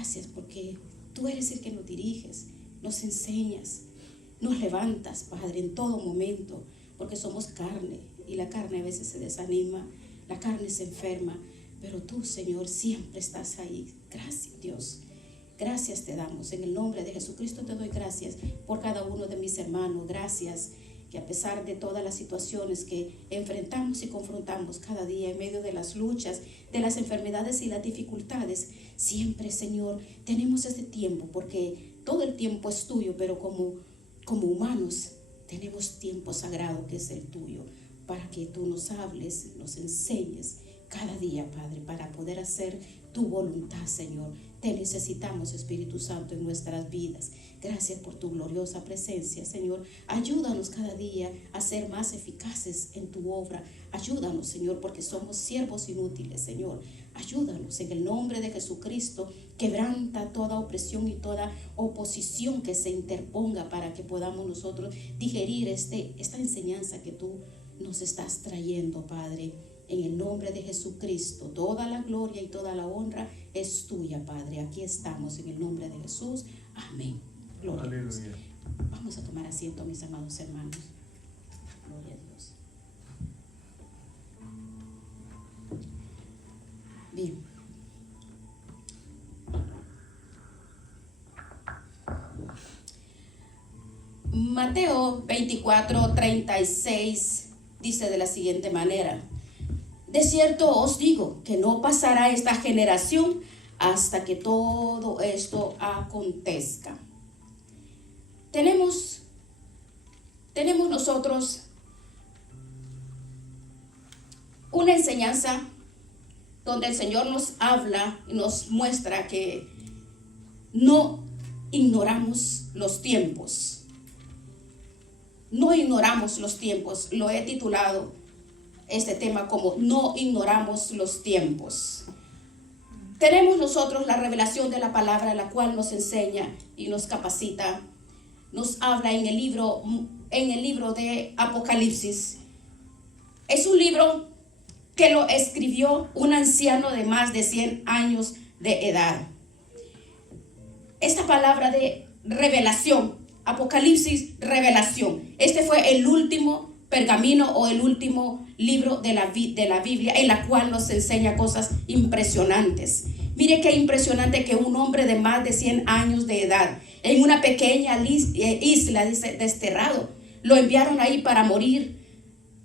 Gracias porque tú eres el que nos diriges, nos enseñas, nos levantas, Padre, en todo momento, porque somos carne y la carne a veces se desanima, la carne se enferma, pero tú, Señor, siempre estás ahí. Gracias, Dios. Gracias te damos. En el nombre de Jesucristo te doy gracias por cada uno de mis hermanos. Gracias que a pesar de todas las situaciones que enfrentamos y confrontamos cada día en medio de las luchas, de las enfermedades y las dificultades, siempre, Señor, tenemos este tiempo, porque todo el tiempo es tuyo, pero como humanos tenemos tiempo sagrado que es el tuyo, para que tú nos hables, nos enseñes cada día, Padre, para poder hacer tu voluntad, Señor. Te necesitamos, Espíritu Santo, en nuestras vidas. Gracias por tu gloriosa presencia, Señor. Ayúdanos cada día a ser más eficaces en tu obra. Ayúdanos, Señor, porque somos siervos inútiles, Señor. Ayúdanos en el nombre de Jesucristo. Quebranta toda opresión y toda oposición que se interponga para que podamos nosotros digerir esta enseñanza que tú nos estás trayendo, Padre. En el nombre de Jesucristo, toda la gloria y toda la honra es tuya, Padre. Aquí estamos en el nombre de Jesús. Amén. Gloria a Dios. Vamos a tomar asiento, mis amados hermanos. Gloria a Dios. Bien. Mateo 24:36 dice de la siguiente manera: de cierto os digo que no pasará esta generación hasta que todo esto acontezca. Tenemos nosotros una enseñanza donde el Señor nos habla y nos muestra que no ignoramos los tiempos. No ignoramos los tiempos. Lo he titulado este tema como no ignoramos los tiempos. Tenemos nosotros la revelación de la palabra, la cual nos enseña y nos capacita. Nos habla en el libro de Apocalipsis. Es un libro que lo escribió un anciano de más de 100 años de edad. Esta palabra de revelación, Apocalipsis, revelación. Este fue el último pergamino o el último libro de la Biblia, en la cual nos enseña cosas impresionantes. Mire qué impresionante que un hombre de más de 100 años de edad, en una pequeña isla, dice, desterrado, lo enviaron ahí para morir.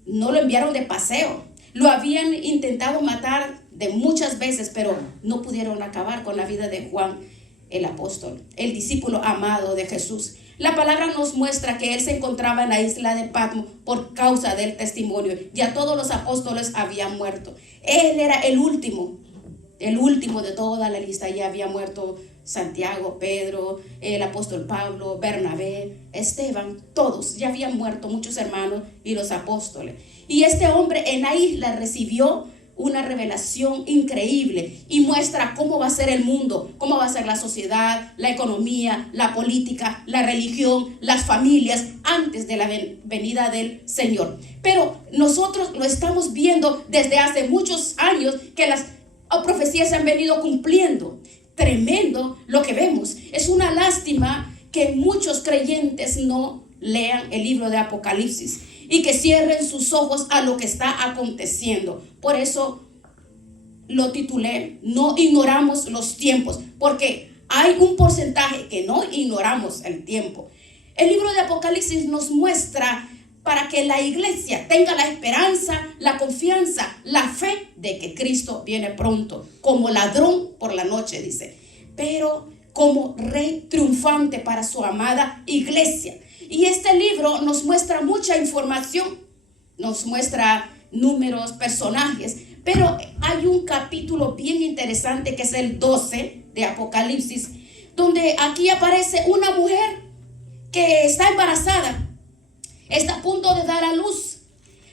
No lo enviaron de paseo. Lo habían intentado matar de muchas veces, pero no pudieron acabar con la vida de Juan el apóstol, el discípulo amado de Jesús. La palabra nos muestra que él se encontraba en la isla de Patmos por causa del testimonio. Ya todos los apóstoles habían muerto. Él era el último de toda la lista. Ya había muerto Santiago, Pedro, el apóstol Pablo, Bernabé, Esteban, todos. Ya habían muerto muchos hermanos y los apóstoles. Y este hombre en la isla recibió una revelación increíble y muestra cómo va a ser el mundo, cómo va a ser la sociedad, la economía, la política, la religión, las familias antes de la venida del Señor. Pero nosotros lo estamos viendo desde hace muchos años que las profecías se han venido cumpliendo. Tremendo lo que vemos. Es una lástima que muchos creyentes no lean el libro de Apocalipsis y que cierren sus ojos a lo que está aconteciendo. Por eso lo titulé No ignoramos los tiempos, porque hay un porcentaje que no ignoramos el tiempo. El libro de Apocalipsis nos muestra para que la iglesia tenga la esperanza, la confianza, la fe de que Cristo viene pronto, como ladrón por la noche, dice, pero como rey triunfante para su amada iglesia. Y este libro nos muestra mucha información, nos muestra números, personajes, pero hay un capítulo bien interesante que es el 12 de Apocalipsis, donde aquí aparece una mujer que está embarazada, está a punto de dar a luz,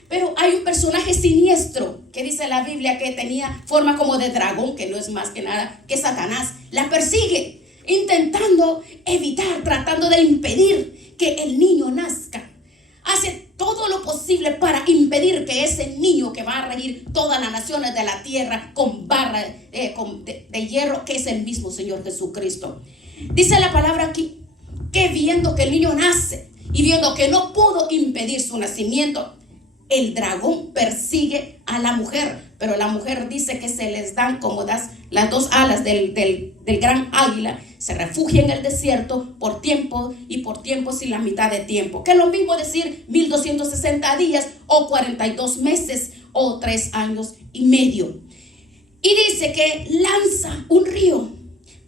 pero hay un personaje siniestro que dice la Biblia que tenía forma como de dragón, que no es más que nada que Satanás. La persigue, intentando evitar, tratando de impedir que el niño nazca. Hace todo lo posible para impedir que ese niño que va a regir todas las naciones de la tierra con barra de hierro, que es el mismo Señor Jesucristo. Dice la palabra aquí que viendo que el niño nace y viendo que no pudo impedir su nacimiento, el dragón persigue a la mujer, pero la mujer dice que se les dan como las dos alas del gran águila, se refugia en el desierto por tiempo y por tiempos y la mitad de tiempo, que es lo mismo decir 1260 días o 42 meses o 3 años y medio. Y dice que lanza un río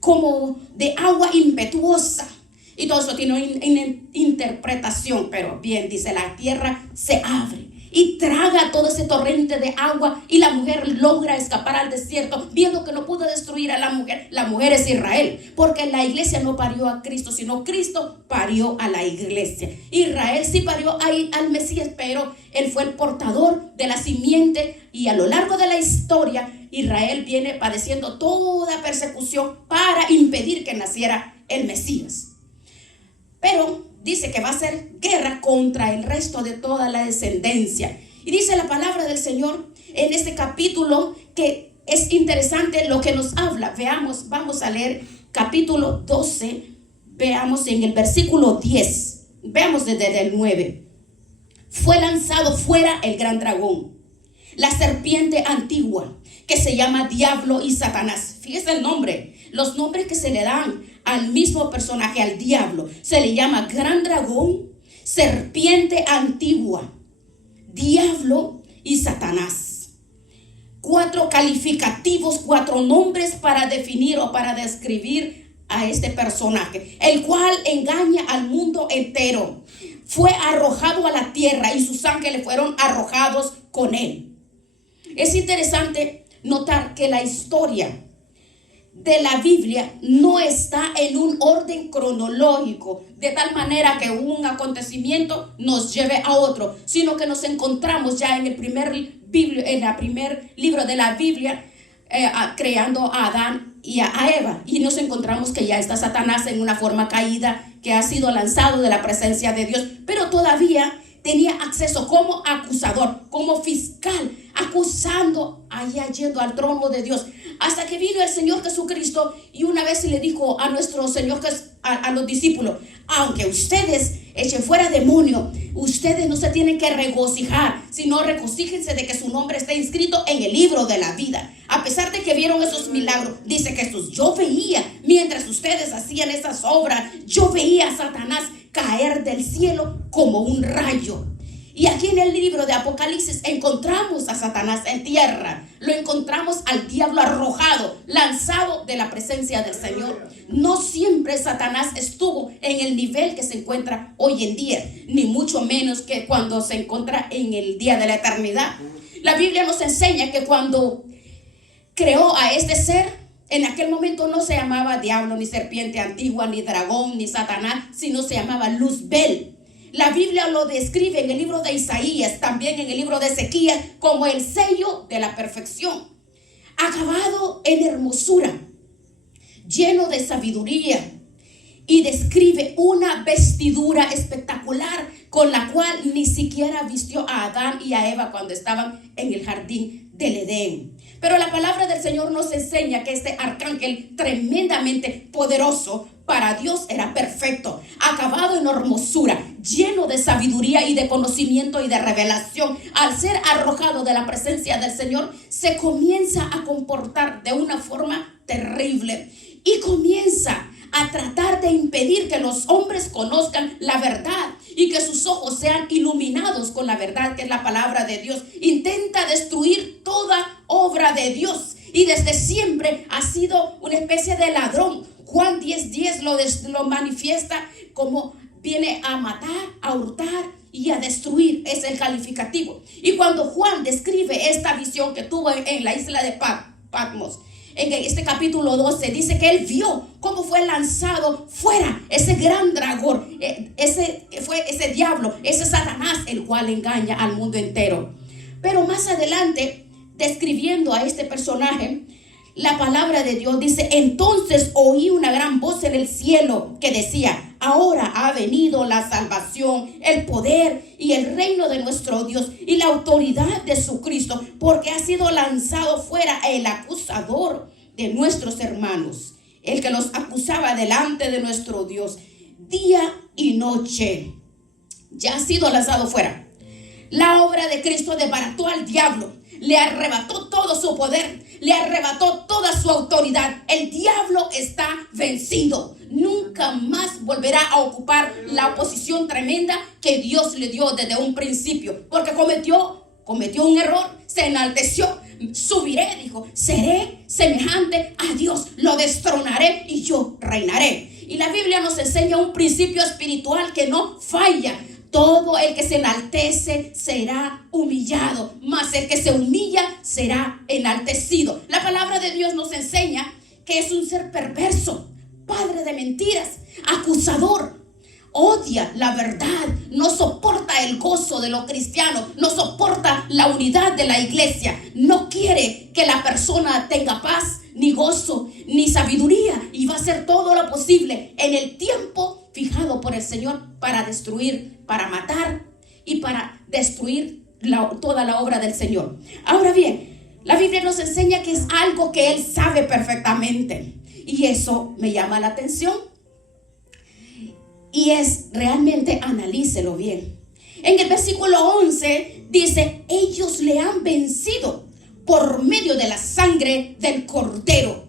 como de agua impetuosa. Y todo eso tiene una interpretación, pero bien, dice, la tierra se abre y traga todo ese torrente de agua, y la mujer logra escapar al desierto, viendo que no pudo destruir a la mujer. La mujer es Israel, porque la iglesia no parió a Cristo, sino Cristo parió a la iglesia. Israel sí parió al Mesías, pero él fue el portador de la simiente, y a lo largo de la historia Israel viene padeciendo toda persecución para impedir que naciera el Mesías. Pero dice que va a hacer guerra contra el resto de toda la descendencia. Y dice la palabra del Señor en este capítulo que es interesante lo que nos habla. Veamos, vamos a leer capítulo 12, veamos en el versículo 10. Veamos desde el 9. Fue lanzado fuera el gran dragón, la serpiente antigua, que se llama Diablo y Satanás. Fíjese el nombre, los nombres que se le dan al mismo personaje, al diablo. Se le llama gran dragón, serpiente antigua, diablo y Satanás. 4 calificativos, 4 nombres para definir o para describir a este personaje, el cual engaña al mundo entero. Fue arrojado a la tierra y sus ángeles fueron arrojados con él. Es interesante notar que la historia de la Biblia no está en un orden cronológico, de tal manera que un acontecimiento nos lleve a otro, sino que nos encontramos ya en el primer libro de la Biblia, creando a Adán y a Eva, y nos encontramos que ya está Satanás en una forma caída, que ha sido lanzado de la presencia de Dios, pero todavía tenía acceso como acusador, como fiscal, acusando, allá yendo al trono de Dios, hasta que vino el Señor Jesucristo, y una vez le dijo a nuestro Señor, a los discípulos: aunque ustedes echen fuera demonio, ustedes no se tienen que regocijar, sino regocíjense de que su nombre esté inscrito en el libro de la vida. A pesar de que vieron esos milagros, dice Jesús: yo veía, mientras ustedes hacían esas obras, yo veía a Satanás caer del cielo como un rayo. Y aquí en el libro de Apocalipsis encontramos a Satanás en tierra, lo encontramos al diablo arrojado, lanzado de la presencia del Señor. No siempre Satanás estuvo en el nivel que se encuentra hoy en día, ni mucho menos que cuando se encuentra en el día de la eternidad. La Biblia nos enseña que cuando creó a este ser, en aquel momento no se llamaba diablo, ni serpiente antigua, ni dragón, ni Satanás, sino se llamaba Luzbel. La Biblia lo describe en el libro de Isaías, también en el libro de Ezequiel, como el sello de la perfección, acabado en hermosura, lleno de sabiduría, y describe una vestidura espectacular con la cual ni siquiera vistió a Adán y a Eva cuando estaban en el jardín del Edén. Pero la palabra del Señor nos enseña que este arcángel tremendamente poderoso para Dios era perfecto, acabado en hermosura, lleno de sabiduría y de conocimiento y de revelación. Al ser arrojado de la presencia del Señor, se comienza a comportar de una forma terrible y comienza a tratar de impedir que los hombres conozcan la verdad y que sus ojos sean iluminados con la verdad, que es la palabra de Dios. Intenta destruir toda obra de Dios y desde siempre ha sido una especie de ladrón. Juan 10:10 lo manifiesta como viene a matar, a hurtar y a destruir. Es el calificativo. Y cuando Juan describe esta visión que tuvo en la isla de Patmos, en este capítulo 12, dice que él vio cómo fue lanzado fuera ese gran dragón, ese diablo, ese Satanás, el cual engaña al mundo entero. Pero más adelante, describiendo a este personaje, la palabra de Dios dice: entonces oí una gran voz en el cielo que decía: ahora ha venido la salvación, el poder y el reino de nuestro Dios y la autoridad de su Cristo, porque ha sido lanzado fuera el acusador de nuestros hermanos, el que los acusaba delante de nuestro Dios día y noche. Ya ha sido lanzado fuera. La obra de Cristo desbarató al diablo, le arrebató todo su poder, le arrebató toda su autoridad. El diablo está vencido. Nunca más volverá a ocupar la posición tremenda que Dios le dio desde un principio, porque cometió un error, se enalteció. Subiré, dijo, seré semejante a Dios, lo destronaré y yo reinaré. Y la Biblia nos enseña un principio espiritual que no falla. Todo el que se enaltece será humillado, mas el que se humilla será enaltecido. La palabra de Dios nos enseña que es un ser perverso, padre de mentiras, acusador, odia la verdad, no soporta el gozo de los cristianos, no soporta la unidad de la iglesia, no quiere que la persona tenga paz, ni gozo, ni sabiduría, y va a hacer todo lo posible en el tiempo fijado por el Señor para destruir, para matar y para destruir toda la obra del Señor. Ahora bien, la Biblia nos enseña que es algo que Él sabe perfectamente, y eso me llama la atención. Y es realmente, analícelo bien. En el versículo 11 dice, ellos le han vencido por medio de la sangre del Cordero,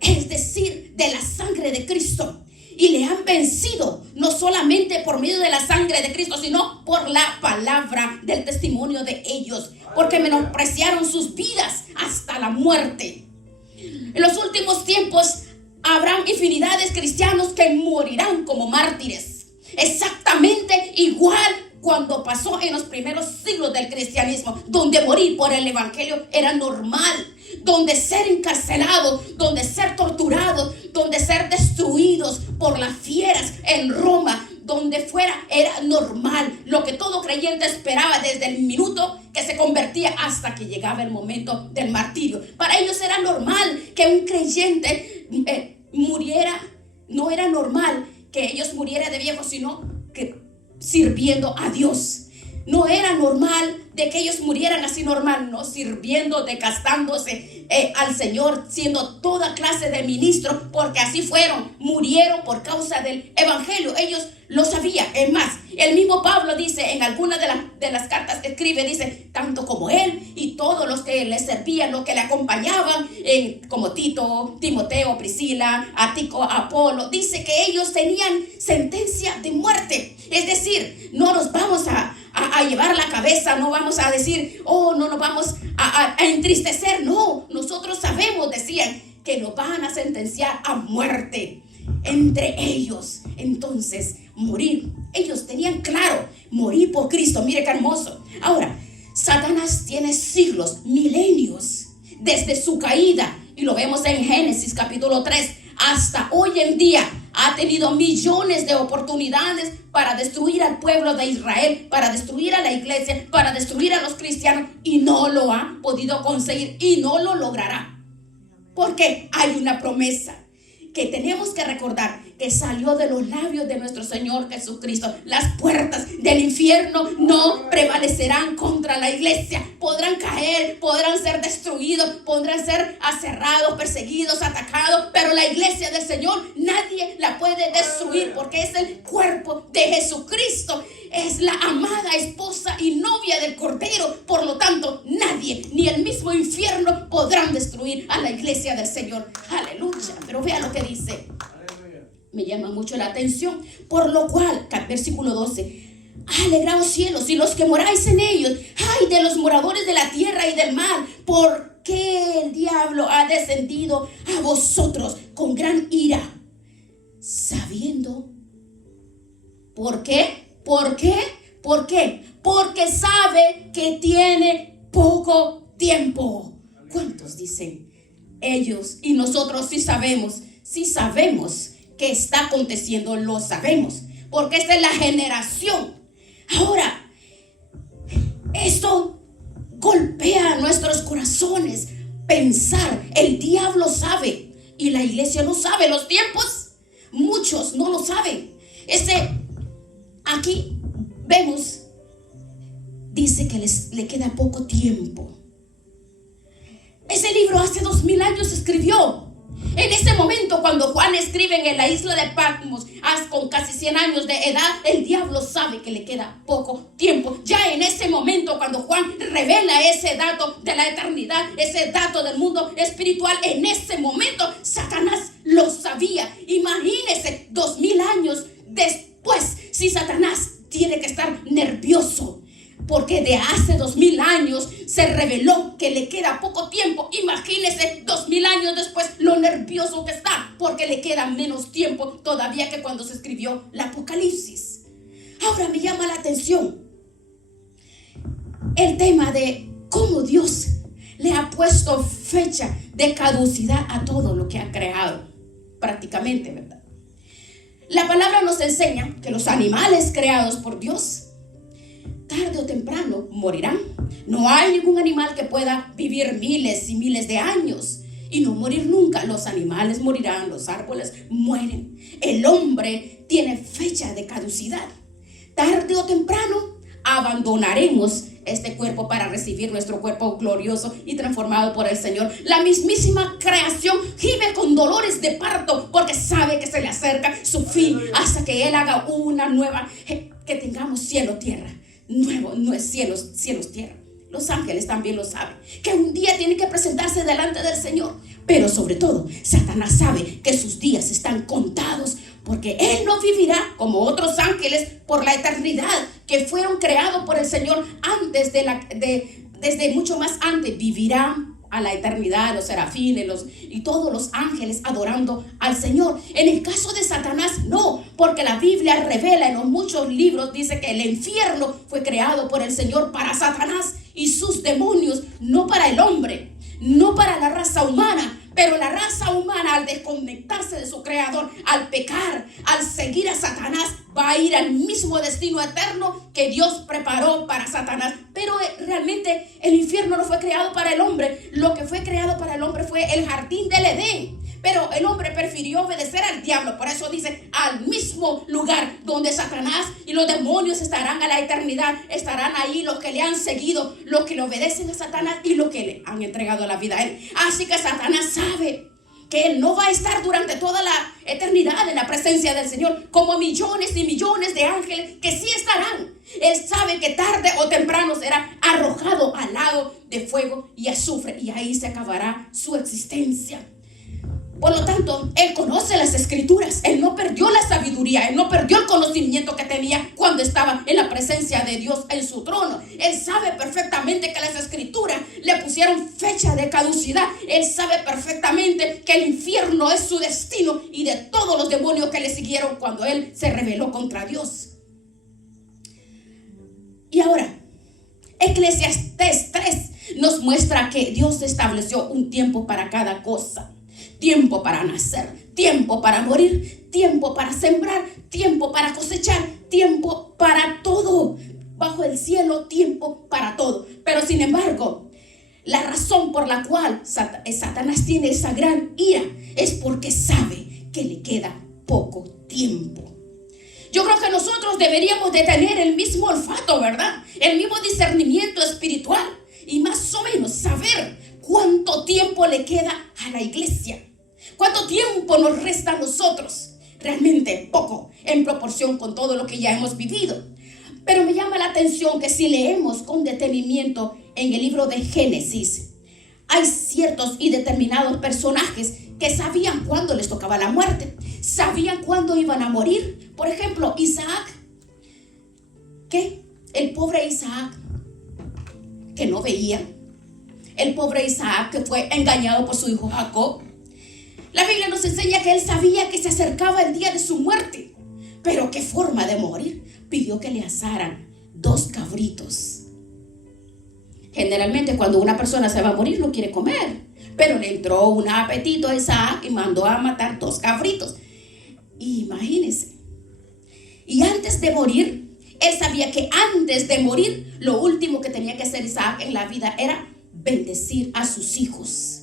es decir, de la sangre de Cristo. Y le han vencido no solamente por medio de la sangre de Cristo, sino por la palabra del testimonio de ellos, porque menospreciaron sus vidas hasta la muerte. En los últimos tiempos habrán infinidades de cristianos que morirán como mártires, exactamente igual cuando pasó en los primeros siglos del cristianismo, donde morir por el evangelio era normal, donde ser encarcelados, donde ser torturados, donde ser destruidos por las fieras en Roma, donde fuera, era normal. Lo que todo creyente esperaba desde el minuto que se convertía hasta que llegaba el momento del martirio. Para ellos era normal que un creyente muriera. No era normal que ellos murieran de viejos, sino que sirviendo a Dios. No era normal de que ellos murieran así normal, no sirviendo, desgastándose al Señor, siendo toda clase de ministros, porque así fueron, murieron por causa del evangelio. Ellos lo sabían. Es más, el mismo Pablo dice en alguna de las cartas que escribe, dice, tanto como él y todos los que le servían, los que le acompañaban, como Tito, Timoteo, Priscila, Ático, Apolo, dice que ellos tenían sentencia de muerte. Es decir, no nos vamos a llevar la cabeza, no vamos a decir, oh, no nos vamos a entristecer. No, nosotros sabemos, decían, que nos van a sentenciar a muerte. Entre ellos, entonces, morir. Ellos tenían claro, morir por Cristo. Mire qué hermoso. Ahora, Satanás tiene siglos, milenios, desde su caída, y lo vemos en Génesis capítulo 3, hasta hoy en día. Ha tenido millones de oportunidades para destruir al pueblo de Israel, para destruir a la iglesia, para destruir a los cristianos, y no lo ha podido conseguir y no lo logrará. Porque hay una promesa que tenemos que recordar, que salió de los labios de nuestro Señor Jesucristo. Las puertas del infierno no prevalecerán contra la iglesia. Podrán caer, podrán ser destruidos, podrán ser aserrados, perseguidos, atacados, pero la iglesia del Señor nadie la puede destruir, porque es el cuerpo de Jesucristo. Es la amada esposa y novia del Cordero. Por lo tanto, nadie, ni el mismo infierno, podrán destruir a la iglesia del Señor. Aleluya. Pero vea lo que dice. Me llama mucho la atención. Por lo cual, versículo 12, alegraos cielos y los que moráis en ellos. Ay de los moradores de la tierra y del mar, porque el diablo ha descendido a vosotros con gran ira, sabiendo. ¿Por qué? ¿Por qué? ¿Por qué? Porque sabe que tiene poco tiempo. ¿Cuántos dicen? Ellos y nosotros sí sabemos que está aconteciendo, lo sabemos, porque esta es la generación. Ahora, esto golpea nuestros corazones. Pensar, el diablo sabe y la iglesia no sabe los tiempos. Muchos no lo saben. Aquí vemos, dice que le queda poco tiempo. Ese libro hace 2000 años se escribió. En ese momento, cuando Juan escribe en la isla de Patmos, con casi 100 años de edad, el diablo sabe que le queda poco tiempo. Ya en ese momento, cuando Juan revela ese dato de la eternidad, ese dato del mundo espiritual, en ese momento Satanás lo sabía. Imagínese 2000 años después, si Satanás tiene que estar nervioso, porque de hace 2000 años se reveló que le queda poco tiempo. Imagínese 2000 años después lo nervioso que está, porque le queda menos tiempo todavía que cuando se escribió el Apocalipsis. Ahora me llama la atención el tema de cómo Dios le ha puesto fecha de caducidad a todo lo que ha creado, prácticamente, ¿verdad? La palabra nos enseña que los animales creados por Dios tarde o temprano morirán. No hay ningún animal que pueda vivir miles y miles de años y no morir nunca. Los animales morirán, los árboles mueren. El hombre tiene fecha de caducidad. Tarde o temprano abandonaremos este cuerpo para recibir nuestro cuerpo glorioso y transformado por el Señor. La mismísima creación gime con dolores de parto porque sabe que se le acerca su fin hasta que Él haga una nueva, que tengamos cielo, tierra. Nuevo, no es cielos, tierra. Los ángeles también lo saben, que un día tiene que presentarse delante del Señor. Pero sobre todo, Satanás sabe que sus días están contados, porque él no vivirá como otros ángeles por la eternidad, que fueron creados por el Señor antes desde mucho más antes. Vivirán a la eternidad, los serafines y todos los ángeles adorando al Señor. En el caso de Satanás, no, porque la Biblia revela en los muchos libros, dice que el infierno fue creado por el Señor para Satanás y sus demonios, no para el hombre, no para la raza humana. Pero la raza humana, al desconectarse de su creador, al pecar, al seguir a Satanás, va a ir al mismo destino eterno que Dios preparó para Satanás. Pero realmente el infierno no fue creado para el hombre. Lo que fue creado para el hombre fue el jardín del Edén. Pero el hombre prefirió obedecer al diablo. Por eso dice, al mismo lugar donde Satanás y los demonios estarán a la eternidad. Estarán ahí los que le han seguido, los que le obedecen a Satanás y los que le han entregado la vida a él. Así que Satanás sabe que él no va a estar durante toda la eternidad en la presencia del Señor, como millones y millones de ángeles que sí estarán. Él sabe que tarde o temprano será arrojado al lago de fuego y azufre, y ahí se acabará su existencia. Por lo tanto, él conoce las escrituras. Él no perdió la sabiduría. Él no perdió el conocimiento que tenía cuando estaba en la presencia de Dios en su trono. Él sabe perfectamente que las escrituras le pusieron fecha de caducidad. Él sabe perfectamente que el infierno es su destino y de todos los demonios que le siguieron cuando él se rebeló contra Dios. Y ahora, Eclesiastés 3 nos muestra que Dios estableció un tiempo para cada cosa. Tiempo para nacer, tiempo para morir, tiempo para sembrar, tiempo para cosechar, tiempo para todo. Bajo el cielo, tiempo para todo. Pero sin embargo, la razón por la cual Satanás tiene esa gran ira es porque sabe que le queda poco tiempo. Yo creo que nosotros deberíamos de tener el mismo olfato, ¿verdad? El mismo discernimiento espiritual y más o menos saber cuánto tiempo le queda a la iglesia. ¿Cuánto tiempo nos resta a nosotros? Realmente poco en proporción con todo lo que ya hemos vivido. Pero me llama la atención que si leemos con detenimiento en el libro de Génesis, hay ciertos y determinados personajes que sabían cuándo les tocaba la muerte, sabían cuándo iban a morir. Por ejemplo, Isaac, que el pobre Isaac, que no veía, el pobre Isaac que fue engañado por su hijo Jacob. La Biblia nos enseña que él sabía que se acercaba el día de su muerte. Pero qué forma de morir. Pidió que le asaran 2 cabritos. Generalmente cuando una persona se va a morir no quiere comer, pero le entró un apetito a Isaac y mandó a matar 2 cabritos. Imagínense. Y antes de morir, él sabía que antes de morir, lo último que tenía que hacer Isaac en la vida era bendecir a sus hijos.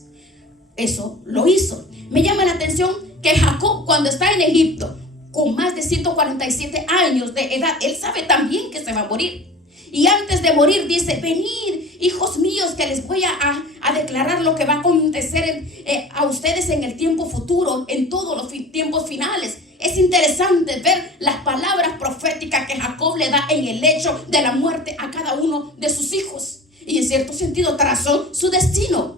Eso lo hizo. Me llama la atención que Jacob, cuando está en Egipto, con más de 147 años de edad. Él sabe también que se va a morir. Y antes de morir dice: venid, hijos míos, que les voy a declarar lo que va a acontecer a ustedes en el tiempo futuro, en todos los tiempos finales. Es interesante ver las palabras proféticas que Jacob le da en el hecho de la muerte a cada uno de sus hijos. Y en cierto sentido trazó su destino,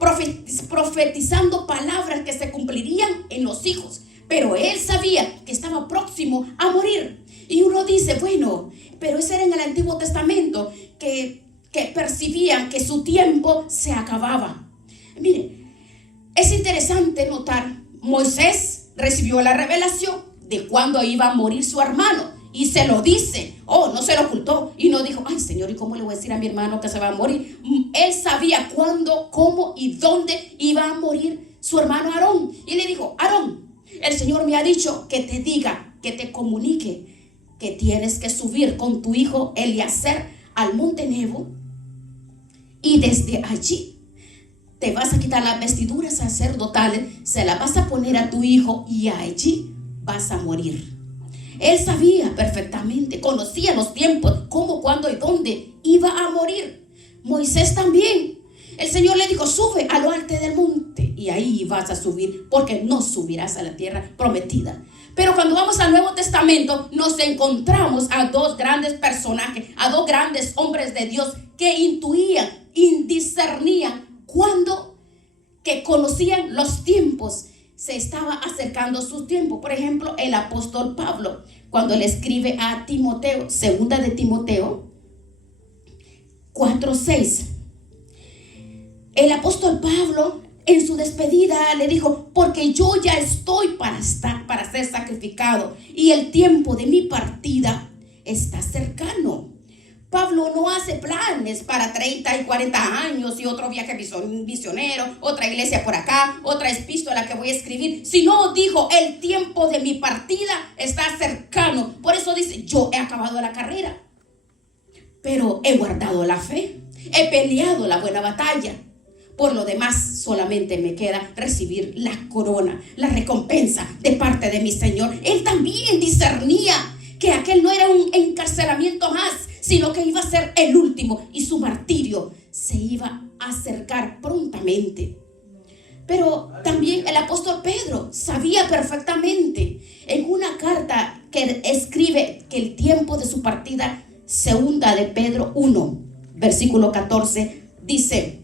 profetizando palabras que se cumplirían en los hijos. Pero él sabía que estaba próximo a morir. Y uno dice: bueno, pero ese era en el Antiguo Testamento, que percibían que su tiempo se acababa. Mire, es interesante notar, Moisés recibió la revelación de cuándo iba a morir su hermano, y se lo dice. No se lo ocultó y no dijo: ay, Señor, ¿y cómo le voy a decir a mi hermano que se va a morir? Él sabía cuándo, cómo y dónde iba a morir su hermano Aarón. Y le dijo: Aarón, el Señor me ha dicho que te diga, que te comunique que tienes que subir con tu hijo Eliezer al monte Nebo, y desde allí te vas a quitar las vestiduras sacerdotales, se las vas a poner a tu hijo, y allí vas a morir. Él sabía perfectamente, conocía los tiempos, cómo, cuándo y dónde iba a morir. Moisés también. El Señor le dijo: sube a lo alto del monte, y ahí vas a subir, porque no subirás a la tierra prometida. Pero cuando vamos al Nuevo Testamento, nos encontramos a dos grandes personajes, a dos grandes hombres de Dios que intuían y discernían cuando, que conocían los tiempos. Se estaba acercando su tiempo. Por ejemplo, el apóstol Pablo, cuando le escribe a Timoteo, segunda de Timoteo 4:6. El apóstol Pablo, en su despedida, le dijo: porque yo ya estoy para ser sacrificado, y el tiempo de mi partida está cercano. Pablo no hace planes para 30 y 40 años y otro viaje misionero, otra iglesia por acá, otra epístola que voy a escribir, sino dijo: el tiempo de mi partida está cercano. Por eso dice: yo he acabado la carrera, pero he guardado la fe, he peleado la buena batalla. Por lo demás, solamente me queda recibir la corona, la recompensa de parte de mi Señor. Él también discernía que aquel no era un encarcelamiento más, sino que iba a ser el último, y su martirio se iba a acercar prontamente. Pero también el apóstol Pedro sabía perfectamente, en una carta que escribe que el tiempo de su partida, segunda de Pedro 1, versículo 14, dice: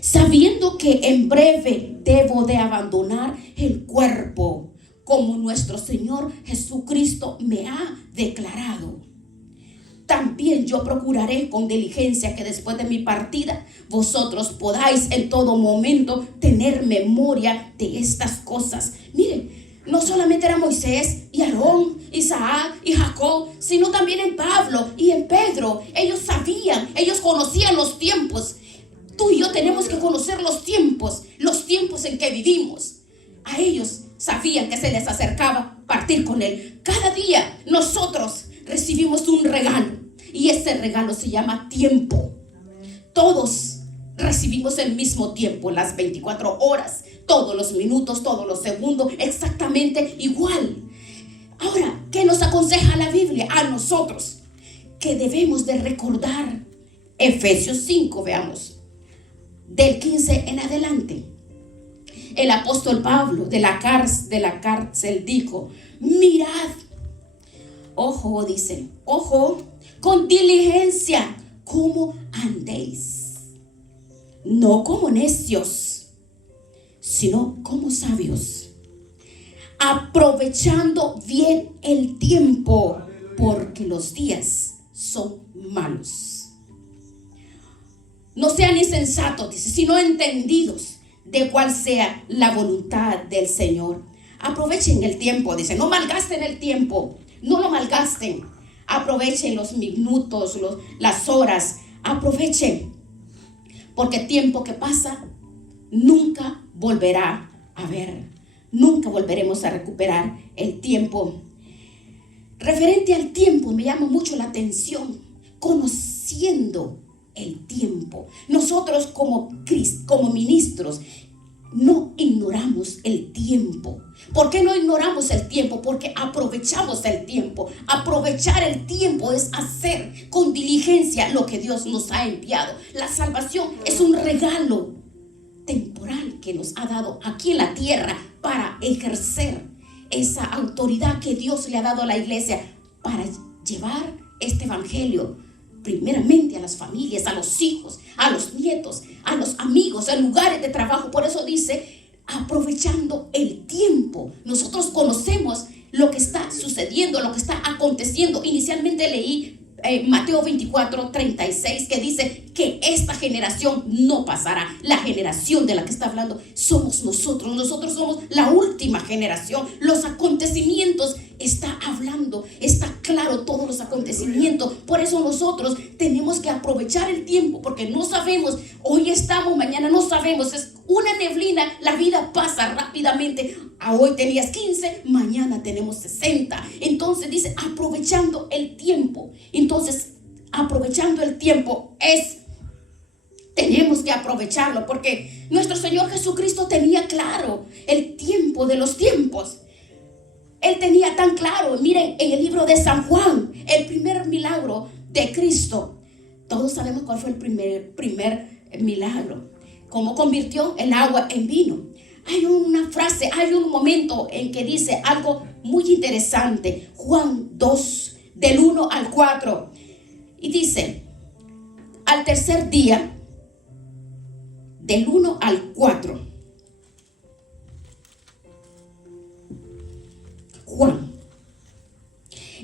sabiendo que en breve debo de abandonar el cuerpo, como nuestro Señor Jesucristo me ha declarado. También yo procuraré con diligencia que después de mi partida vosotros podáis en todo momento tener memoria de estas cosas. Miren, no solamente era Moisés y Aarón, Isaac y Jacob, sino también en Pablo y en Pedro. Ellos sabían, ellos conocían los tiempos. Tú y yo tenemos que conocer los tiempos en que vivimos. A ellos sabían que se les acercaba partir con Él. Cada día nosotros recibimos un regalo, y ese regalo se llama tiempo. Todos recibimos el mismo tiempo, las 24 horas, todos los minutos, todos los segundos, exactamente igual. Ahora, ¿qué nos aconseja la Biblia a nosotros? Que debemos de recordar Efesios 5, veamos, del 15 en adelante. El apóstol Pablo de la cárcel dijo: mirad, ojo, dice, ojo, con diligencia, cómo andéis, no como necios, sino como sabios, aprovechando bien el tiempo, porque los días son malos. No sean insensatos, dice, sino entendidos de cuál sea la voluntad del Señor. Aprovechen el tiempo, dice, no malgasten el tiempo, no lo malgasten. Aprovechen los minutos, las horas, aprovechen, porque el tiempo que pasa nunca volverá a ver, nunca volveremos a recuperar el tiempo. Referente al tiempo, me llama mucho la atención, conociendo el tiempo. Nosotros como ministros, no ignoramos el tiempo. ¿Por qué no ignoramos el tiempo? Porque aprovechamos el tiempo. Aprovechar el tiempo es hacer con diligencia lo que Dios nos ha enviado. La salvación es un regalo temporal que nos ha dado aquí en la tierra para ejercer esa autoridad que Dios le ha dado a la iglesia para llevar este evangelio primeramente a las familias, a los hijos, a los nietos, a los amigos, a lugares de trabajo. Por eso dice, aprovechando el tiempo. Nosotros conocemos lo que está sucediendo, lo que está aconteciendo. Inicialmente leí Mateo 24:36, que dice que esta generación no pasará. La generación de la que está hablando somos nosotros. Nosotros somos la última generación. Los acontecimientos está hablando, está claro todos los acontecimientos. Por eso nosotros tenemos que aprovechar el tiempo, porque no sabemos, hoy estamos, mañana no sabemos. Es una neblina, la vida pasa rápidamente. Hoy tenías 15, mañana tenemos 60. Entonces dice, aprovechando el tiempo. Entonces, aprovechando el tiempo tenemos que aprovecharlo, porque nuestro Señor Jesucristo tenía claro el tiempo de los tiempos. Él tenía tan claro. Miren, en el libro de San Juan, el primer milagro de Cristo, todos sabemos cuál fue el primer milagro, cómo convirtió el agua en vino. Hay una frase, hay un momento en que dice algo muy interesante. Juan 2, del 1 al 4. Y dice, al tercer día, del 1 al 4. Juan.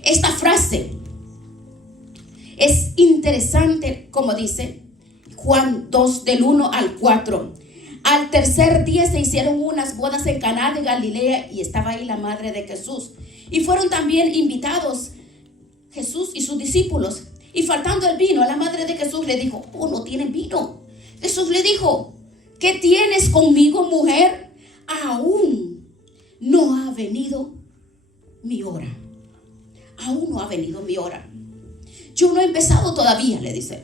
Esta frase es interesante, como dice Juan 2, del 1 al 4. Al tercer día se hicieron unas bodas en Caná de Galilea y estaba ahí la madre de Jesús. Y fueron también invitados Jesús y sus discípulos. Y faltando el vino, a la madre de Jesús le dijo, no tienen vino. Jesús le dijo, ¿qué tienes conmigo, mujer? Aún no ha venido mi hora. Aún no ha venido mi hora. Yo no he empezado todavía, le dice.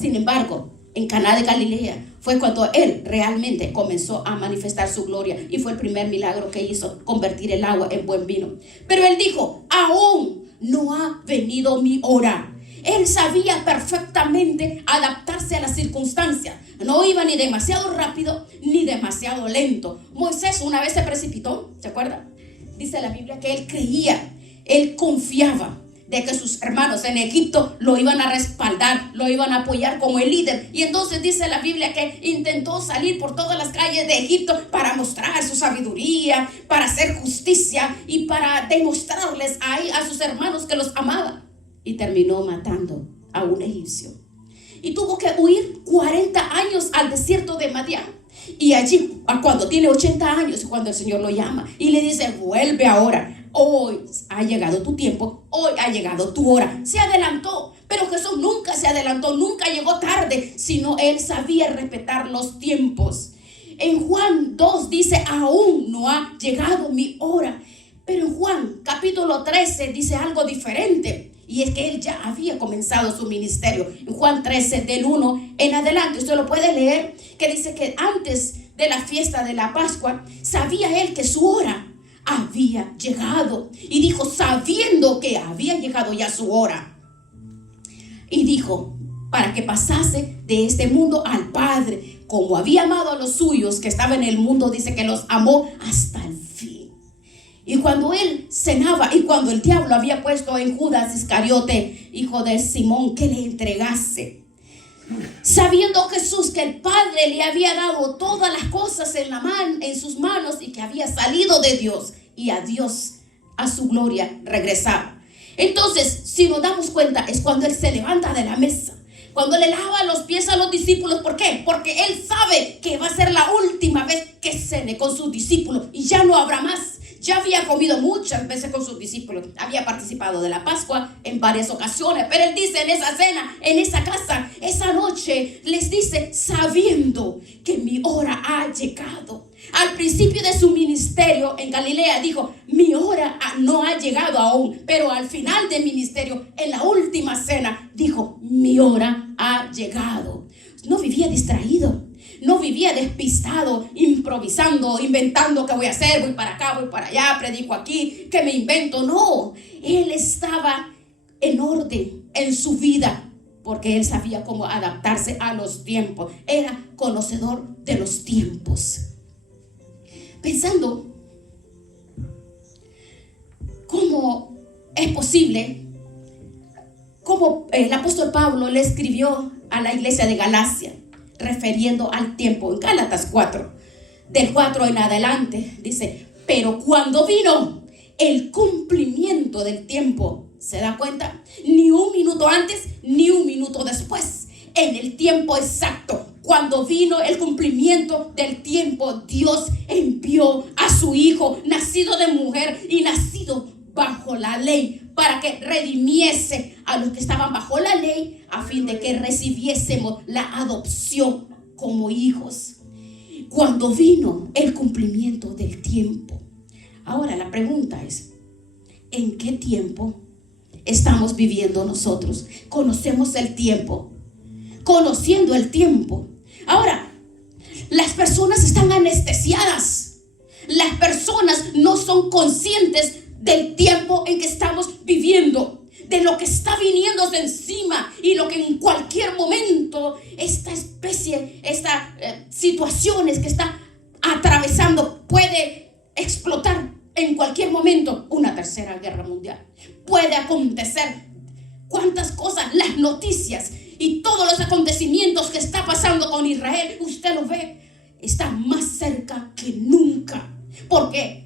Sin embargo, en Caná de Galilea fue cuando él realmente comenzó a manifestar su gloria, y fue el primer milagro que hizo, convertir el agua en buen vino. Pero él dijo, aún no ha venido mi hora. Él sabía perfectamente adaptarse a las circunstancias. No iba ni demasiado rápido ni demasiado lento. Moisés una vez se precipitó, ¿se acuerdan? Dice la Biblia que él creía, él confiaba de que sus hermanos en Egipto lo iban a respaldar, lo iban a apoyar como el líder. Y entonces dice la Biblia que intentó salir por todas las calles de Egipto para mostrar su sabiduría, para hacer justicia y para demostrarles ahí a sus hermanos que los amaba. Y terminó matando a un egipcio. Y tuvo que huir 40 años al desierto de Madián. Y allí, cuando tiene 80 años, cuando el Señor lo llama y le dice, vuelve ahora. Hoy ha llegado tu tiempo, hoy ha llegado tu hora. Se adelantó, pero Jesús nunca se adelantó, nunca llegó tarde, sino él sabía respetar los tiempos. En Juan 2 dice, aún no ha llegado mi hora. Pero en Juan capítulo 13 dice algo diferente. Y es que él ya había comenzado su ministerio. En Juan 13, del 1 en adelante, usted lo puede leer, que dice que antes de la fiesta de la Pascua, sabía él que su hora había llegado. Y dijo, sabiendo que había llegado ya su hora. Y dijo, para que pasase de este mundo al Padre, como había amado a los suyos que estaban en el mundo, dice que los amó hasta el fin. Y cuando él cenaba, y cuando el diablo había puesto en Judas Iscariote, hijo de Simón, que le entregase, sabiendo Jesús que el Padre le había dado todas las cosas en sus manos, y que había salido de Dios, y a Dios, a su gloria, regresaba. Entonces, si nos damos cuenta, es cuando él se levanta de la mesa, cuando le lava los pies a los discípulos. ¿Por qué? Porque él sabe que va a ser la última vez que cene con sus discípulos, y ya no habrá más. Ya había comido muchas veces con sus discípulos, había participado de la Pascua en varias ocasiones, pero él dice en esa cena, en esa casa, esa noche, les dice, sabiendo que mi hora ha llegado. Al principio de su ministerio en Galilea dijo, mi hora no ha llegado aún, pero al final del ministerio, en la última cena, dijo, mi hora ha llegado. No vivía distraído, no vivía despistado, improvisando, inventando qué voy a hacer, voy para acá, voy para allá, predico aquí, que me invento. No, él estaba en orden en su vida, porque él sabía cómo adaptarse a los tiempos. Era conocedor de los tiempos. Pensando cómo es posible, como el apóstol Pablo le escribió a la iglesia de Galacia, refiriendo al tiempo, en Gálatas 4, del 4 en adelante, dice: pero cuando vino el cumplimiento del tiempo, ¿se da cuenta? Ni un minuto antes, ni un minuto después. En el tiempo exacto, cuando vino el cumplimiento del tiempo, Dios envió a su Hijo, nacido de mujer y nacido bajo la ley, para que redimiese a los que estaban bajo la ley, a fin de que recibiésemos la adopción como hijos. Cuando vino el cumplimiento del tiempo. Ahora la pregunta es: ¿en qué tiempo estamos viviendo nosotros? ¿Conocemos el tiempo? Conociendo el tiempo. Ahora, las personas están anestesiadas. Las personas no son conscientes del tiempo en que estamos viviendo, de lo que está viniéndose encima y lo que en cualquier momento estas situaciones que está atravesando puede explotar en cualquier momento. Una tercera guerra mundial puede acontecer. Cuántas cosas, las noticias y todos los acontecimientos que está pasando con Israel, usted lo ve, está más cerca que nunca, porque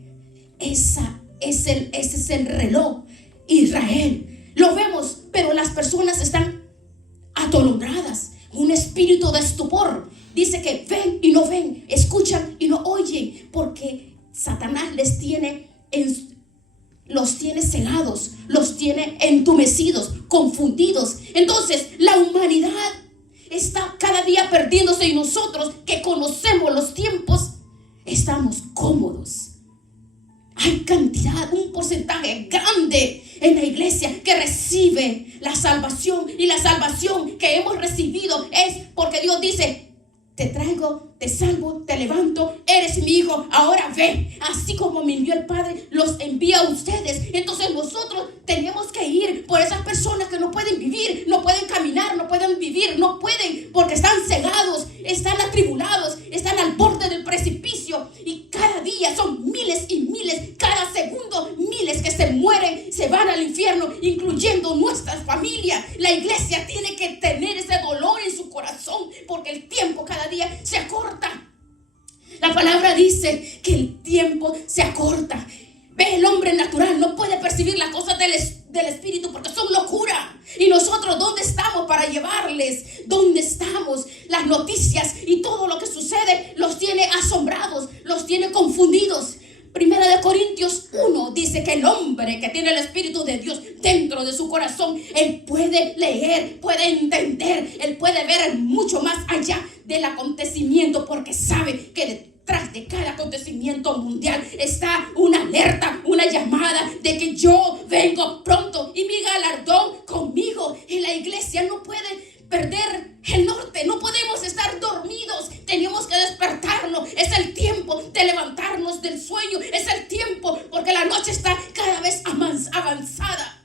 ese es el reloj. Israel, lo vemos, pero las personas están atolondradas, un espíritu de estupor. Dice que ven y no ven, escuchan y no oyen, porque Satanás los tiene cegados, los tiene entumecidos, confundidos. Entonces la humanidad está cada día perdiéndose, y nosotros que conocemos los tiempos estamos cómodos. Hay un porcentaje grande en la iglesia que recibe la salvación, y la salvación que hemos recibido es porque Dios dice: te traigo, te salvo, te levanto, eres mi hijo, ahora ve. Así como me envió el Padre, los envía a ustedes. Entonces nosotros tenemos que ir por esas personas que no pueden vivir, no pueden caminar, no pueden vivir, no pueden, porque están cegados, están atribulados, están al borde del precipicio. Y cada día son miles y miles, cada segundo miles que se mueren, se van al infierno, incluyendo nuestras familias. La iglesia tiene que tener ese dolor en su corazón, porque el tiempo cada día se acorta. La palabra dice que el tiempo se acorta. Ve, el hombre natural no puede percibir las cosas del espíritu, porque son locura. Y nosotros, ¿dónde estamos para llevarles? ¿Dónde estamos? Las noticias y todo lo que sucede los tiene asombrados, los tiene confundidos. Primera de Corintios 1 dice que el hombre que tiene el Espíritu de Dios dentro de su corazón, él puede leer, puede entender, él puede ver mucho más allá del acontecimiento, porque sabe que detrás de cada acontecimiento mundial está una alerta, una llamada de que yo vengo pronto y mi galardón conmigo. En la iglesia no puede perder el norte, no podemos estar dormidos, tenemos que despertarnos. Es el tiempo de levantarnos del sueño, es el tiempo, porque la noche está cada vez avanzada.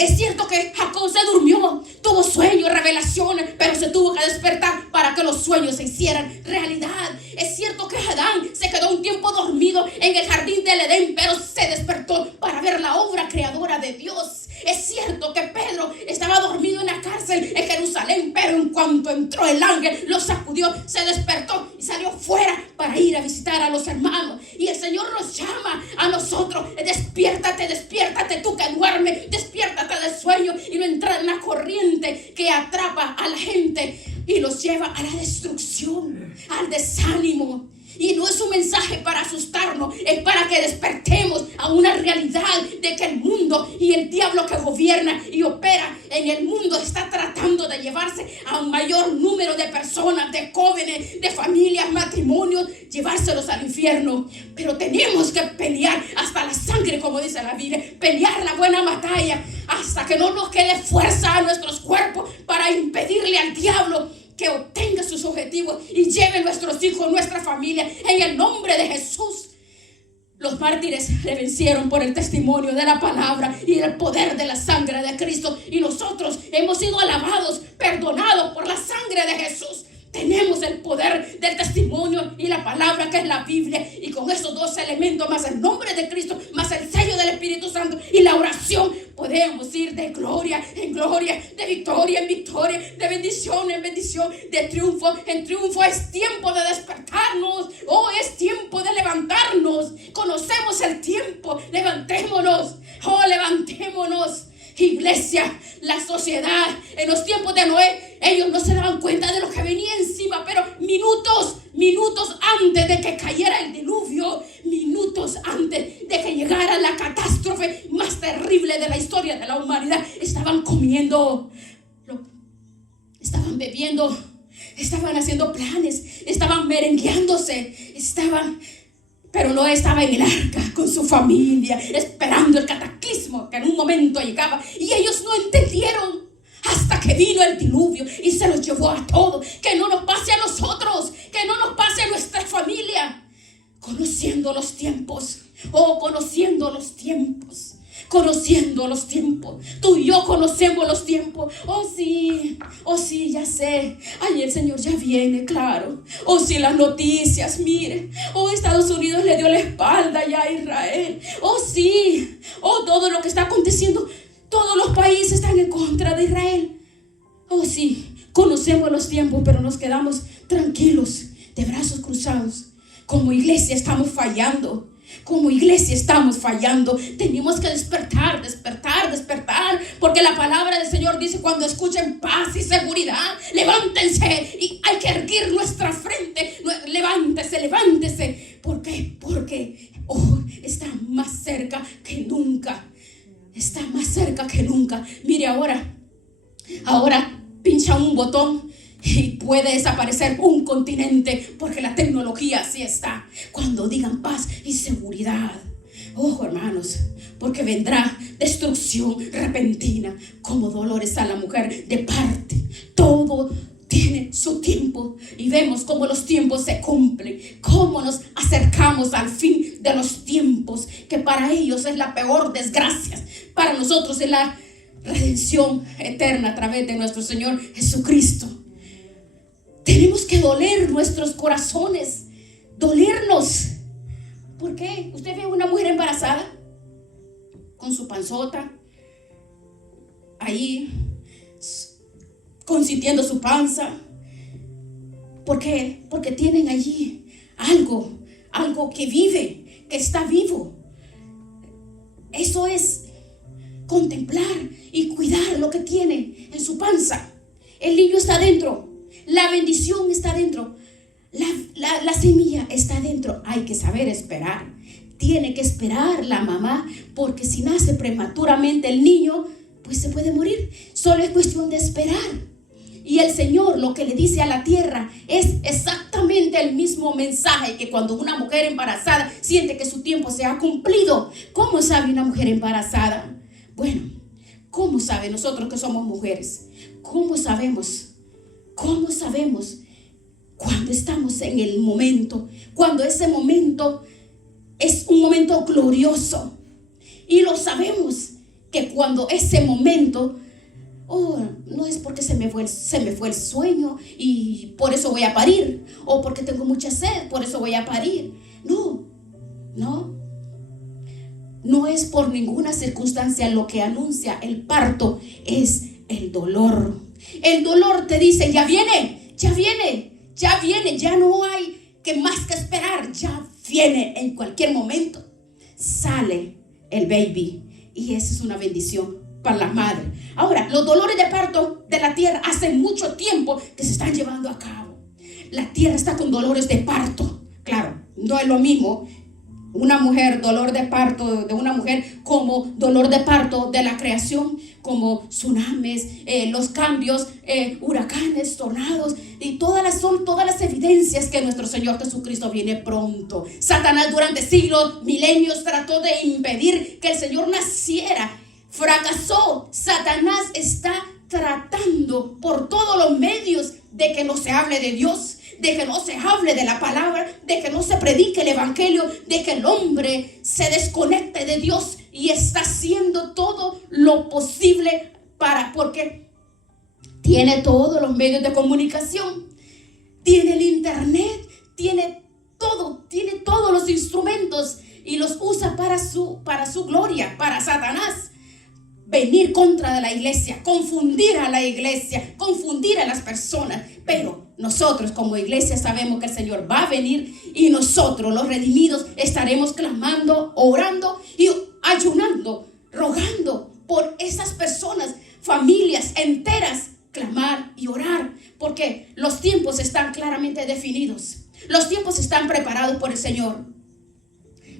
Es cierto que Jacob se durmió, tuvo sueños, revelaciones, pero se tuvo que despertar para que los sueños se hicieran realidad. Es cierto que Adán se quedó un tiempo dormido en el jardín del Edén, pero se despertó para ver la obra creadora de Dios. Es cierto que Pedro estaba dormido en la cárcel en Jerusalén, pero en cuanto entró el ángel, lo sacudió, se despertó y salió fuera para ir a visitar a los hermanos. Y el Señor nos llama a nosotros: despiértate, despiértate tú que duermes, despiértate del sueño y no entrar en la corriente que atrapa a la gente y los lleva a la destrucción, al desánimo. Y no es un mensaje para asustarnos, es para que despertemos a una realidad de que el mundo y el diablo que gobierna y opera en el mundo está tratando de llevarse a un mayor número de personas, de jóvenes, de familias, matrimonios, llevárselos al infierno. Pero tenemos que pelear hasta la sangre, como dice la Biblia, pelear la buena batalla hasta que no nos quede fuerza a nuestros cuerpos para impedirle al diablo que obtenga sus objetivos y lleve nuestros hijos, nuestra familia, en el nombre de Jesús. Los mártires le vencieron por el testimonio de la palabra y el poder de la sangre de Cristo. Y nosotros hemos sido alabados, perdonados por la sangre de Jesús. Tenemos el poder del testimonio y la palabra que es la Biblia. Y con esos dos elementos, más el nombre de Cristo, más el sello del Espíritu Santo y la oración, podemos ir de gloria en gloria, de victoria en victoria, de bendición en bendición, de triunfo en triunfo. Es tiempo de despertarnos. Oh, es tiempo de levantarnos. Conocemos el tiempo. Levantémonos. Oh, levantémonos. Iglesia, la sociedad, en los tiempos de Noé, ellos no se daban cuenta de lo que venía encima, pero minutos antes de que cayera el diluvio, minutos antes de que llegara la catástrofe más terrible de la historia de la humanidad, estaban comiendo, estaban bebiendo, estaban haciendo planes, estaban merengueándose, pero Noé estaba en el arca con su familia, esperando el cataclismo que en un momento llegaba. Y ellos no entendieron hasta que vino el diluvio y se los llevó a todos. Que no nos pase a nosotros, que no nos pase a nuestra familia. Conociendo los tiempos, conociendo los tiempos. Conociendo los tiempos. Tú y yo conocemos los tiempos. Oh sí, ya sé. Ay, el Señor ya viene, claro. Oh sí, las noticias, mire. Oh, Estados Unidos le dio la espalda ya a Israel. Oh sí, todo lo que está aconteciendo. Todos los países están en contra de Israel. Oh sí, conocemos los tiempos, pero nos quedamos tranquilos, de brazos cruzados. Como iglesia estamos fallando. Como iglesia estamos fallando. Tenemos que despertar, porque la palabra del Señor dice: cuando escuchen paz y seguridad, levántense. Y hay que erguir nuestra frente. Levántese. ¿Por qué? Porque está más cerca que nunca. Está más cerca que nunca. Mire, ahora pincha un botón y puede desaparecer un continente, porque la tecnología así está. Cuando digan paz y seguridad, hermanos, porque vendrá destrucción repentina como dolores a la mujer de parte. Todo tiene su tiempo y vemos cómo los tiempos se cumplen, cómo nos acercamos al fin de los tiempos, que para ellos es la peor desgracia, para nosotros es la redención eterna a través de nuestro Señor Jesucristo. Tenemos que doler nuestros corazones, dolernos. ¿Por qué? Usted ve a una mujer embarazada con su panzota ahí consintiendo su panza. ¿Por qué? Porque tienen allí algo que vive, que está vivo. Eso es contemplar y cuidar lo que tiene en su panza. El niño está dentro. La bendición está dentro. La semilla está dentro. Hay que saber esperar. Tiene que esperar la mamá, porque si nace prematuramente el niño, pues se puede morir. Solo es cuestión de esperar. Y el Señor lo que le dice a la tierra es exactamente el mismo mensaje que cuando una mujer embarazada siente que su tiempo se ha cumplido. ¿Cómo sabe una mujer embarazada? Bueno, ¿cómo sabe nosotros que somos mujeres? ¿Cómo sabemos? ¿Cómo sabemos cuando estamos en el momento? Cuando ese momento es un momento glorioso. Y lo sabemos que cuando ese momento, no es porque se me fue el sueño y por eso voy a parir, o porque tengo mucha sed, por eso voy a parir. No es por ninguna circunstancia. Lo que anuncia el parto es el dolor. El dolor te dice: ya viene, ya no hay más que esperar, ya viene, en cualquier momento sale el baby. Y esa es una bendición para la madre. Ahora, los dolores de parto de la tierra hace mucho tiempo que se están llevando a cabo. La tierra está con dolores de parto. Claro, no es lo mismo una mujer, dolor de parto de una mujer, como dolor de parto de la creación, como tsunamis, los cambios, huracanes, tornados, y son todas las evidencias que nuestro Señor Jesucristo viene pronto. Satanás durante siglos, milenios, trató de impedir que el Señor naciera. Fracasó. Satanás está tratando por todos los medios de que no se hable de Dios, de que no se hable de la palabra, de que no se predique el evangelio, de que el hombre se desconecte de Dios y está haciendo todo lo posible porque tiene todos los medios de comunicación, tiene el internet, tiene todos los instrumentos y los usa para su gloria, para Satanás. Venir contra de la iglesia, confundir a la iglesia, confundir a las personas. Pero nosotros como iglesia sabemos que el Señor va a venir y nosotros los redimidos estaremos clamando, orando y ayunando, rogando por esas personas, familias enteras, clamar y orar, porque los tiempos están claramente definidos. Los tiempos están preparados por el Señor.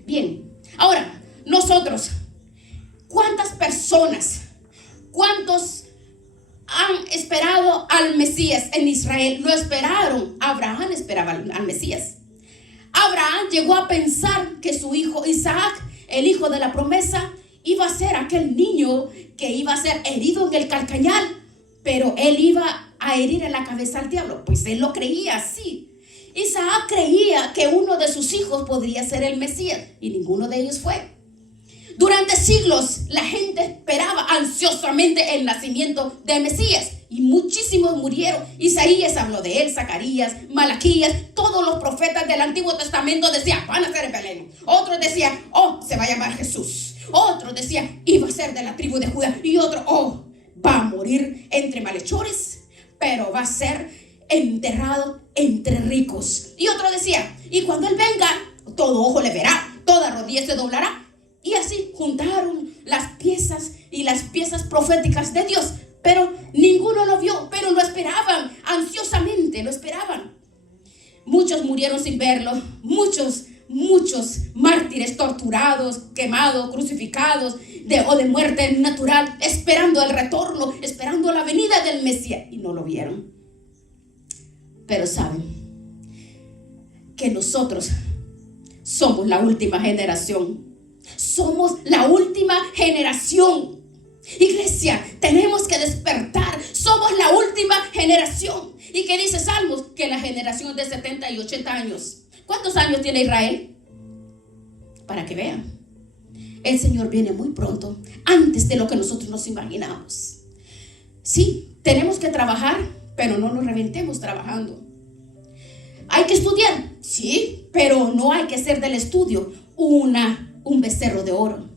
Bien, ahora nosotros, ¿cuántas personas, cuántos han esperado al Mesías en Israel? Lo esperaron. Abraham esperaba al Mesías. Abraham llegó a pensar que su hijo Isaac, el hijo de la promesa, iba a ser aquel niño que iba a ser herido en el calcañar, pero él iba a herir en la cabeza al diablo. Pues él lo creía así. Isaac creía que uno de sus hijos podría ser el Mesías y ninguno de ellos fue. Durante siglos la gente esperaba ansiosamente el nacimiento del Mesías y muchísimos murieron. Isaías habló de él, Zacarías, Malaquías, todos los profetas del Antiguo Testamento decían, van a ser en Belén. Otros decían, se va a llamar Jesús. Otros decían, iba a ser de la tribu de Judá. Y otro, va a morir entre malhechores, pero va a ser enterrado entre ricos. Y otro decía, y cuando él venga, todo ojo le verá, toda rodilla se doblará. Y así juntaron las piezas y las piezas proféticas de Dios, pero ninguno lo vio, pero lo esperaban, ansiosamente lo esperaban. Muchos murieron sin verlo, muchos mártires torturados, quemados, crucificados o de muerte natural, esperando el retorno, esperando la venida del Mesías, y no lo vieron. Pero saben que nosotros somos la última generación. Somos la última generación. Iglesia, tenemos que despertar. Somos la última generación. ¿Y qué dice Salmos? Que la generación de 70 y 80 años. ¿Cuántos años tiene Israel? Para que vean. El Señor viene muy pronto, antes de lo que nosotros nos imaginamos. Sí, tenemos que trabajar, pero no nos reventemos trabajando. Hay que estudiar, sí, pero no hay que hacer del estudio un becerro de oro,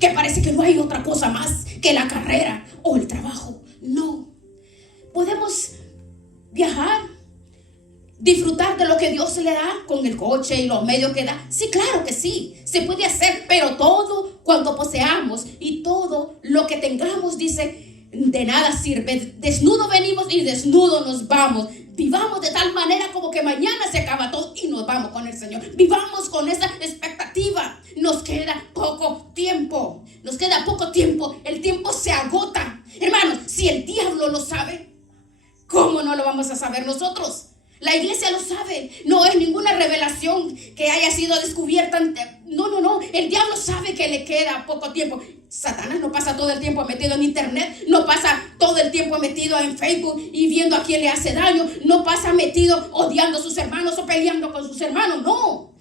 que parece que no hay otra cosa más que la carrera o el trabajo. No, podemos viajar, disfrutar de lo que Dios le da con el coche y los medios que da. Sí, claro que sí, se puede hacer, pero todo cuando poseamos y todo lo que tengamos, dice, de nada sirve. Desnudo venimos y desnudo nos vamos. Vivamos de tal manera como que mañana se acaba todo y nos vamos con el Señor. Vivamos con esa expectativa. Nos queda poco tiempo. El tiempo se agota. Hermanos, si el diablo lo sabe, ¿cómo no lo vamos a saber nosotros? La iglesia lo sabe. No es ninguna revelación que haya sido descubierta. No. El diablo sabe que le queda poco tiempo. Satanás no pasa todo el tiempo metido en internet. No pasa todo el tiempo metido en Facebook y viendo a quién le hace daño. No pasa metido odiando a sus hermanos o peleando con sus hermanos. No,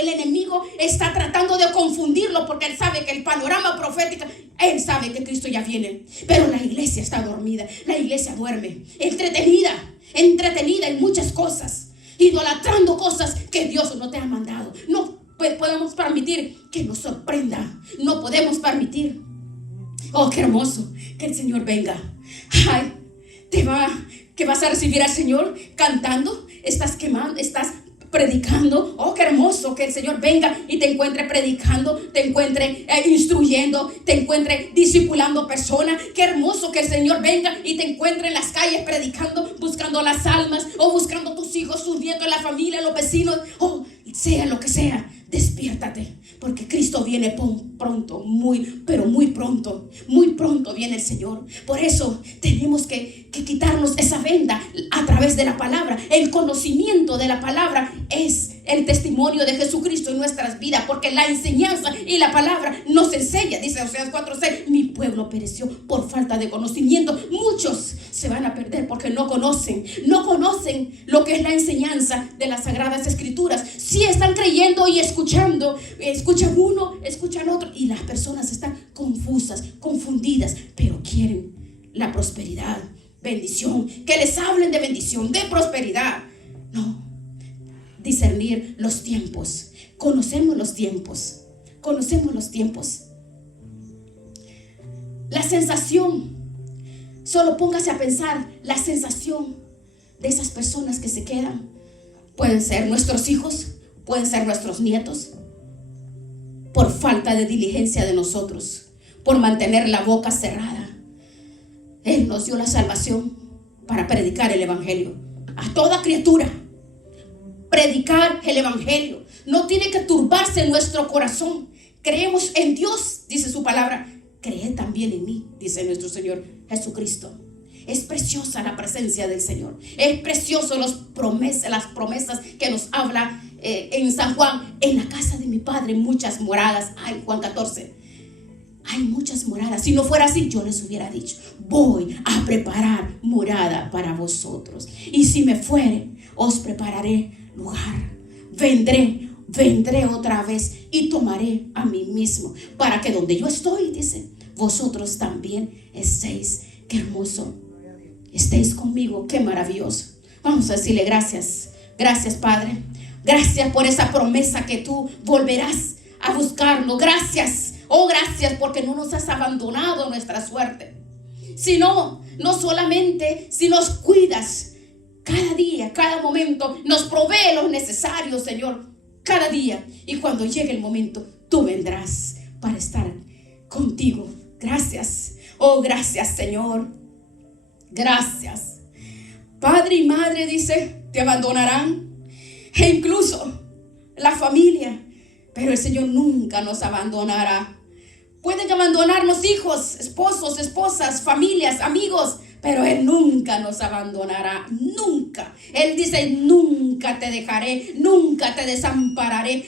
el enemigo está tratando de confundirlo porque él sabe que el panorama profético, él sabe que Cristo ya viene. Pero la iglesia está dormida. La iglesia duerme, entretenida en muchas cosas, idolatrando cosas que Dios no te ha mandado. No podemos permitir que nos sorprenda. No podemos permitir. Qué hermoso que el Señor venga. Que vas a recibir al Señor cantando, estás predicando. Qué hermoso que el Señor venga y te encuentre predicando, te encuentre instruyendo, te encuentre discipulando personas. Qué hermoso que el Señor venga y te encuentre en las calles predicando, buscando las almas o buscando tus hijos, sus nietos, la familia, los vecinos. Sea lo que sea, despiértate, porque Cristo viene pronto, pero muy pronto viene el Señor. Por eso tenemos que quitarnos esa venda a través de la palabra. El conocimiento de la palabra es el testimonio de Jesucristo en nuestras vidas, porque la enseñanza y la palabra nos enseña. Dice Oseas 4:6, mi pueblo pereció por falta de conocimiento. Muchos se van a perder porque no conocen lo que es la enseñanza de las Sagradas Escrituras. Sí están creyendo y escuchando, escuchan uno, escuchan otro, y las personas están confusas, confundidas, pero quieren la prosperidad, bendición, que les hablen de bendición, de prosperidad. No, discernir los tiempos. Conocemos los tiempos. La sensación, solo póngase a pensar, la sensación de esas personas que se quedan, pueden ser nuestros hijos, pueden ser nuestros nietos, por falta de diligencia de nosotros, por mantener la boca cerrada. Él nos dio la salvación para predicar el evangelio a toda criatura. Predicar el evangelio no tiene que turbarse nuestro corazón. Creemos en Dios, dice su palabra. Cree también en mí, dice nuestro Señor Jesucristo. Es preciosa la presencia del Señor. Es precioso las promesas que nos habla en San Juan. En la casa de mi Padre muchas moradas hay. Juan 14. Hay muchas moradas. Si no fuera así, yo les hubiera dicho: voy a preparar morada para vosotros. Y si me fuere, os prepararé lugar. Vendré otra vez y tomaré a mí mismo, para que donde yo estoy, dice, vosotros también estéis. Qué hermoso. Estéis conmigo, qué maravilloso. Vamos a decirle gracias. Gracias, Padre. Gracias por esa promesa que tú volverás a buscarnos. Gracias. Oh, gracias porque no nos has abandonado nuestra suerte. Sino, no solamente si nos cuidas cada día, cada momento, nos provee lo necesario, Señor, cada día. Y cuando llegue el momento, tú vendrás para estar contigo. Gracias. Oh, gracias, Señor. Gracias. Padre y madre, dice, te abandonarán. E incluso la familia. Pero el Señor nunca nos abandonará. Pueden abandonarnos hijos, esposos, esposas, familias, amigos, pero Él nunca nos abandonará, nunca. Él dice: nunca te dejaré, nunca te desampararé.